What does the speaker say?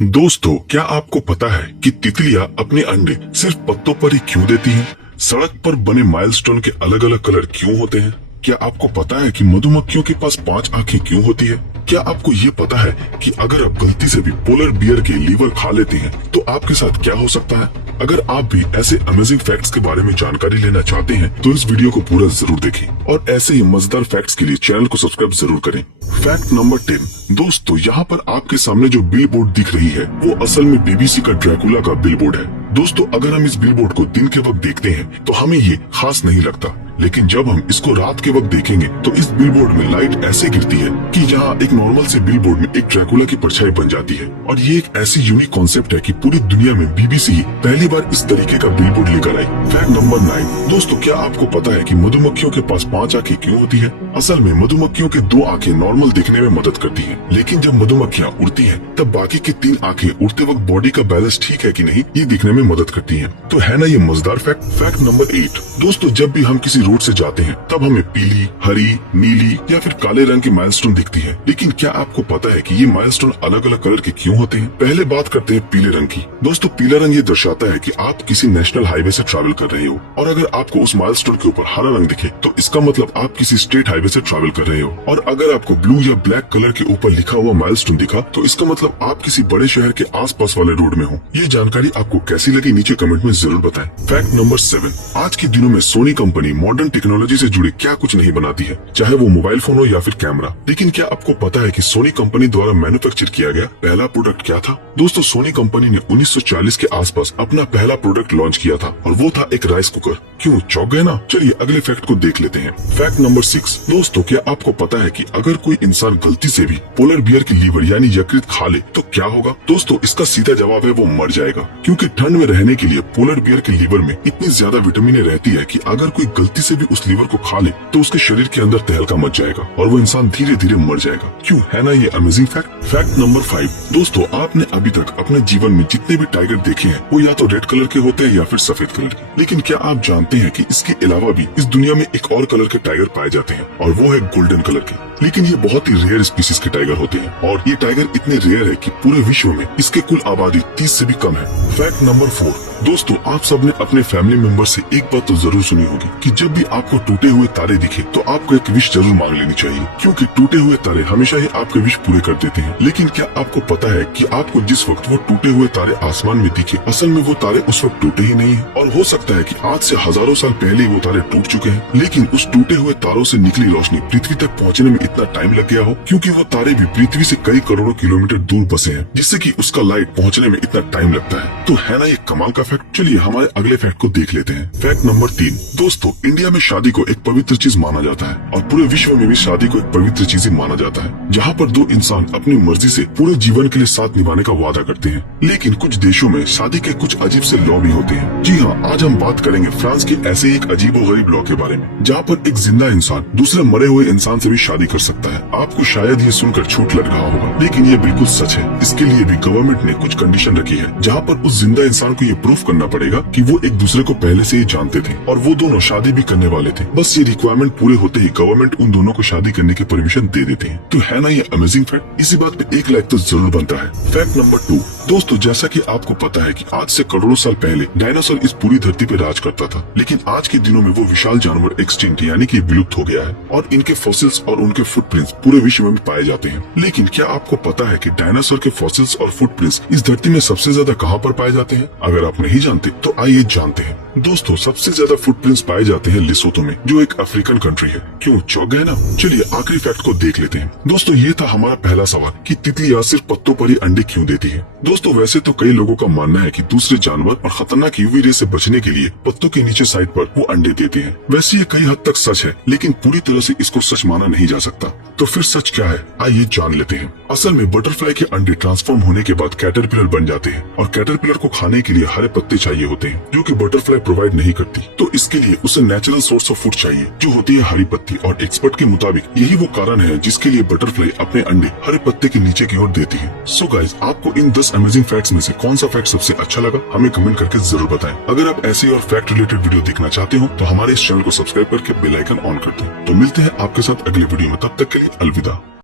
दोस्तों, क्या आपको पता है कि तितलियां अपने अंडे सिर्फ पत्तों पर ही क्यों देती हैं? सड़क पर बने माइलस्टोन के अलग अलग कलर क्यों होते हैं? क्या आपको पता है कि मधुमक्खियों के पास 5 आंखें क्यों होती है? क्या आपको ये पता है कि अगर आप गलती से भी पोलर बियर के लीवर खा लेते हैं तो आपके साथ क्या हो सकता है? अगर आप भी ऐसे अमेजिंग फैक्ट्स के बारे में जानकारी लेना चाहते हैं तो इस वीडियो को पूरा जरूर देखें और ऐसे ही मजेदार फैक्ट्स के लिए चैनल को सब्सक्राइब जरूर करें। Fact number 10। दोस्तों, यहाँ पर आपके सामने जो बिल बोर्ड दिख रही है वो असल में बीबीसी का ड्रैकुला का बिल बोर्ड है। दोस्तों, अगर हम इस बिल बोर्ड को दिन के वक्त देखते हैं तो हमें ये खास नहीं लगता, लेकिन जब हम इसको रात के वक्त देखेंगे तो इस बिल बोर्ड में लाइट ऐसे गिरती है कि जहाँ एक नॉर्मल से बिल बोर्ड में एक ड्रैकुला की परछाई बन जाती है। और ये एक ऐसी यूनिक कॉन्सेप्ट है कि पूरी दुनिया में बीबीसी ही पहली बार इस तरीके का बिल बोर्ड लेकर आई। Fact number 9। दोस्तों, क्या आपको पता है कि मधुमक्खियों के पास 5 आंखें क्यों होती है? असल में मधुमक्खियों के 2 आंखें नॉर्मल दिखने में मदद करती है, लेकिन जब मधुमक्खियाँ उड़ती है तब बाकी की 3 आंखें उड़ते वक्त बॉडी का बैलेंस ठीक है कि नहीं ये दिखने में मदद करती है। तो है ना ये मजेदार फैक्ट। Fact number 8। दोस्तों, जब भी हम किसी रोड से जाते हैं तब हमें पीली, हरी, नीली या फिर काले रंग की माइलस्टोन दिखती है, लेकिन क्या आपको पता है कि ये माइलस्टोन अलग अलग कलर के क्यों होते हैं? पहले बात करते हैं पीले रंग की। दोस्तों, पीला रंग ये दर्शाता है कि आप किसी नेशनल हाईवे से ट्रैवल कर रहे हो, और अगर आपको उस माइलस्टोन के ऊपर हरा रंग दिखे तो इसका मतलब आप किसी स्टेट हाईवे से ट्रैवल कर रहे हो, और अगर आपको ब्लू या ब्लैक कलर के ऊपर लिखा हुआ माइलस्टोन दिखा तो इसका मतलब आप किसी बड़े शहर के आसपास वाले रोड में हो। ये जानकारी आपको कैसी लगी नीचे कमेंट में जरूर बताएं। Fact number 7। आज के दिनों में सोनी कंपनी मॉडर्न टेक्नोलॉजी से जुड़े क्या कुछ नहीं बनाती है, चाहे वो मोबाइल फोन हो या फिर कैमरा। लेकिन क्या आपको पता है कि सोनी कंपनी द्वारा मैन्युफैक्चर किया गया पहला प्रोडक्ट क्या था? दोस्तों, सोनी कंपनी ने 1940 के आसपास अपना पहला प्रोडक्ट लॉन्च किया था और वो था एक राइस कुकर। क्यों चौंक गए ना? चलिए अगले फैक्ट को देख लेते हैं। Fact number 6। दोस्तों, क्या आपको पता है कि अगर कोई इंसान गलती से भी पोलर बियर की लीवर यानी यकृत खा ले तो क्या होगा? दोस्तों, इसका सीधा जवाब है वो मर जाएगा, क्योंकि ठंड में रहने के लिए पोलर बियर के लीवर में इतनी ज्यादा विटामिन रहती है कि अगर कोई गलती से भी उस लीवर को खा ले तो उसके शरीर के अंदर तहलका मच जाएगा और वो इंसान धीरे धीरे मर जाएगा। क्यों, है ना ये अमेजिंग फैक्ट। Fact number 5। दोस्तों, आपने अभी तक अपने जीवन में जितने भी टाइगर देखे हैं वो या तो रेड कलर के होते हैं या फिर सफेद कलर के, लेकिन क्या आप जानते हैं कि इसके अलावा भी इस दुनिया में एक और कलर के टाइगर पाए जाते हैं और वो है गोल्डन कलर के। लेकिन ये बहुत ही रेयर स्पीसीज के टाइगर होते हैं और ये टाइगर इतने रेयर है कि पूरे विश्व में इसके कुल आबादी 30 से भी कम है। Fact number 4। दोस्तों, आप सबने अपने फैमिली मेंबर से एक बात तो जरूर सुनी होगी कि जब भी आपको टूटे हुए तारे दिखे तो आपको एक विश जरूर मांग लेनी चाहिए, क्योंकि टूटे हुए तारे हमेशा ही आपके विश पूरे कर देते हैं। लेकिन क्या आपको पता है कि आपको जिस वक्त वो टूटे हुए तारे आसमान में दिखे असल में वो तारे उस वक्त टूटे ही नहीं है, और हो सकता है कि आज से हजारों साल पहले वो तारे टूट चुके हैं, लेकिन उस टूटे हुए तारों से निकली रोशनी पृथ्वी तक पहुँचने में इतना टाइम लग गया हो क्योंकि वो तारे भी पृथ्वी से कई करोड़ों किलोमीटर दूर बसे हैं, जिससे कि उसका लाइट पहुँचने में इतना टाइम लगता है। तो है ना ये कमाल का फैक्ट। चलिए हमारे अगले फैक्ट को देख लेते हैं। Fact number 3। दोस्तों, इंडिया में शादी को एक पवित्र चीज माना जाता है और पूरे विश्व में भी शादी को एक पवित्र चीज ही माना जाता है, जहाँ पर 2 इंसान अपनी मर्जी से पूरे जीवन के लिए साथ निभाने का वादा करते हैं। लेकिन कुछ देशों में शादी के कुछ अजीब से लॉ भी होते हैं। जी हाँ, आज हम बात करेंगे फ्रांस के ऐसे एक अजीबोगरीब लॉ के बारे में, जहाँ पर एक जिंदा इंसान दूसरे मरे हुए इंसान से भी शादी कर सकता है। आपको शायद ये सुनकर छूट लग रहा होगा, लेकिन ये बिल्कुल सच है। इसके लिए भी गवर्नमेंट ने कुछ कंडीशन रखी है, जहाँ पर उस जिंदा इंसान को ये प्रूफ करना पड़ेगा कि वो एक दूसरे को पहले से ही जानते थे और वो दोनों शादी भी करने वाले थे। बस ये रिक्वायरमेंट पूरे होते ही गवर्नमेंट उन दोनों को शादी करने की परमिशन दे देते हैं। तो है ना ये अमेजिंग फैक्ट। इसी बात पे 1 लाइक तो जरूर बनता है। Fact number 2। दोस्तों, जैसा कि आपको पता है कि आज से करोड़ों साल पहले डायनासोर इस पूरी धरती पे राज करता था, लेकिन आज के दिनों में वो विशाल जानवर एक्सटिंक्ट यानी कि विलुप्त हो गया है और इनके फॉसिल्स और उनके फुटप्रिंट्स पूरे विश्व में पाए जाते हैं। लेकिन क्या आपको पता है कि डायनासोर के फॉसिल्स और फुटप्रिंट्स इस धरती में सबसे ज्यादा कहाँ पर पाए जाते हैं? अगर आप नहीं जानते तो आइए जानते हैं। दोस्तों, सबसे ज्यादा फुटप्रिंट्स पाए जाते हैं लेसोथो में, जो एक अफ्रीकन कंट्री है। क्यों चौंक गए ना? चलिए आखिरी फैक्ट को देख लेते हैं। दोस्तों, ये था हमारा पहला सवाल कि तितलियां सिर्फ पत्तों पर ही अंडे क्यों देती है। दोस्तों, वैसे तो कई लोगों का मानना है कि दूसरे जानवर और खतरनाक यूवी रे से बचने के लिए पत्तों के नीचे साइड पर वो अंडे देते हैं। वैसे ये कई हद तक सच है, लेकिन पूरी तरह से इसको सच माना नहीं जा सकता। तो फिर सच क्या है, आइए जान लेते हैं। असल में बटरफ्लाई के अंडे ट्रांसफॉर्म होने के बाद कैटरपिलर बन जाते हैं और कैटरपिलर को खाने के लिए हरे पत्ते चाहिए होते हैं, जो कि बटरफ्लाई प्रोवाइड नहीं करती। तो इसके लिए उसे नेचुरल सोर्स ऑफ फूड चाहिए, जो होती है हरी पत्ती, और एक्सपर्ट के मुताबिक यही वो कारण है जिसके लिए बटरफ्लाई अपने अंडे हरे पत्ते के नीचे की ओर देती है। सो गाइस, आपको इन 10 अमेजिंग फैक्ट्स में से कौन सा फैक्ट सबसे अच्छा लगा हमें कमेंट करके जरूर बताएं। अगर आप ऐसे और फैक्ट रिलेटेड वीडियो देखना चाहते हो तो हमारे इस चैनल को सब्सक्राइब करके बेल आइकन ऑन कर दें। तो मिलते हैं आपके साथ अगले वीडियो में, तब तक के लिए अलविदा।